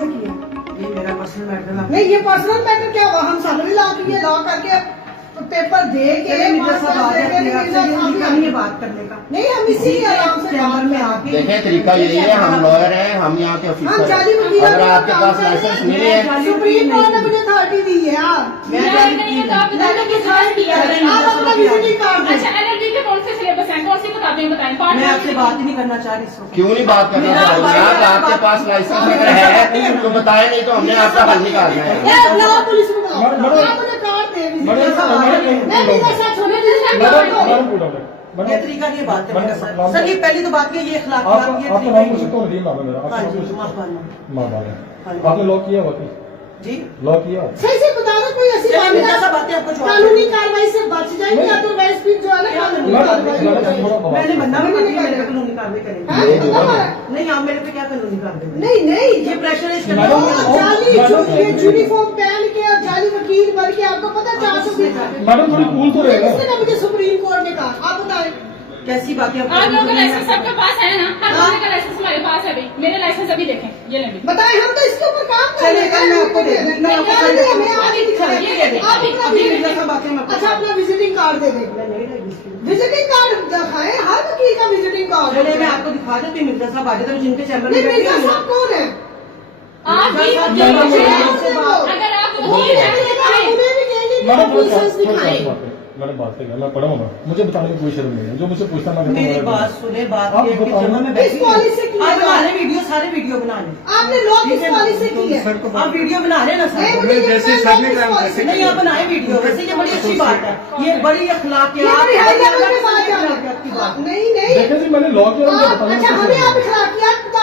से किया? ये मेरा पर्सनल मैटर है। नहीं, ये पर्सनल मैटर क्या हुआ? हम सबने लॉ किया, लॉ करके तो पेपर दे के ये बात करने का नहीं, हम इसी आराम से चैम्बर में आके देखें, तरीका यही है, हम लॉयर हैं, हम यहाँ के ऑफिसर जाली हैं। वकील अगर आपके पास लाइसेंस नहीं है, सुप्रीम कोर्ट ने मुझे अथॉरिटी दी है यार। आप अपना विजिटिंग कार्ड दें। अच्छा, एलएलबी के कौन से सिलेबस हैं, कौन सी किताबें बताएं? मैं आपसे बात ही नहीं करना चाह रही इस वक्त। क्यों नहीं बात करना चाहोगे आप? आपके पास लाइसेंस अगर है तो बताए, नहीं तो हमने आपका हल निकालना है। बुलाओ पुलिस को, बुलाओ। आप मुझे कार्ड दे, ये तरीका नहीं है बात करने का सर। ये पहली तो बात ये अखलाक ये आपका नाम मुझे तो नहीं मालूम मेरा। हाँ जी, माँ आपने लॉ किया हुआ थी? जी लॉ किया? सही से बता दो, कोई ऐसी बातें आपको कानूनी कार्रवाई से बच जाएंगे, अदरवाइज फिर जो है ना कानूनी कार्रवाई। मैंने बनना भी नहीं मेरे पे कानूनी कार्रवाई करेंगे। नहीं, आप मेरे पे क्या कानूनी कार्रवाई? नहीं नहीं, ये प्रेशराइज जाली यूनिफॉर्म पहन के और जाली वकील बन के, आपको पता 420 मैडम थोड़ी कूल तो रहेगा। किसने कहा? मुझे सुप्रीम कोर्ट ने कहा। आप बताएं कैसी बातें आप लोगों का लाइसेंस सबके पास है ना? हर लोगों का लाइसेंस हमारे पास है। भाई मेरे लाइसेंस अभी देखें, ये लेंगे। बताएं, हम तो इसके ऊपर काम कर रहे चलिए, मैं आपको दे दूं। मैं आपको हैं। दे दूं। हमें आगे दिखाएं। आप अपना अच्छा, अपना विजिटिंग कार्ड दे दें। विजिटिंग कार्ड दिखाएं, हर वकील का विजिटिंग कार्ड। चलिए, मैं आपको दिखा देती हूँ। मिर्जा साहब आ जाते हैं, जिनके चैम्बर में नहीं, बैठे मिर्जा हैं। साहब कौन है? आप भी वकील हैं। अगर आप वकील हैं तो दिखाएं। उन्हें भी कहेंगे कि मैडम आप लाइसेंस दिखाएं। मैडम बात करिए, मैं पढ़ा हूँ, मुझे बताने की कोई शर्म नहीं है। जो मुझसे पूछना मैं मेरी बात सुने, बात आप ये है कि बताओ। जब मैं किस बैठी पॉलिसी की है? आप बना रहे वीडियो, सारे वीडियो बना लें। आपने लॉ किस पॉलिसी की है? आप वीडियो बना रहे हैं ना नहीं, सर? मुझे जैसे सर ने काम कैसे नहीं, आप बनाए वीडियो। वैसे ये बड़ी अच्छी बात है, ये बड़ी अखलाकियात बड़ी हाई लेवल पे बात की बात। नहीं नहीं, देखिए जी, मैंने लॉ किया। अच्छा हमें आप अखलाकियात बता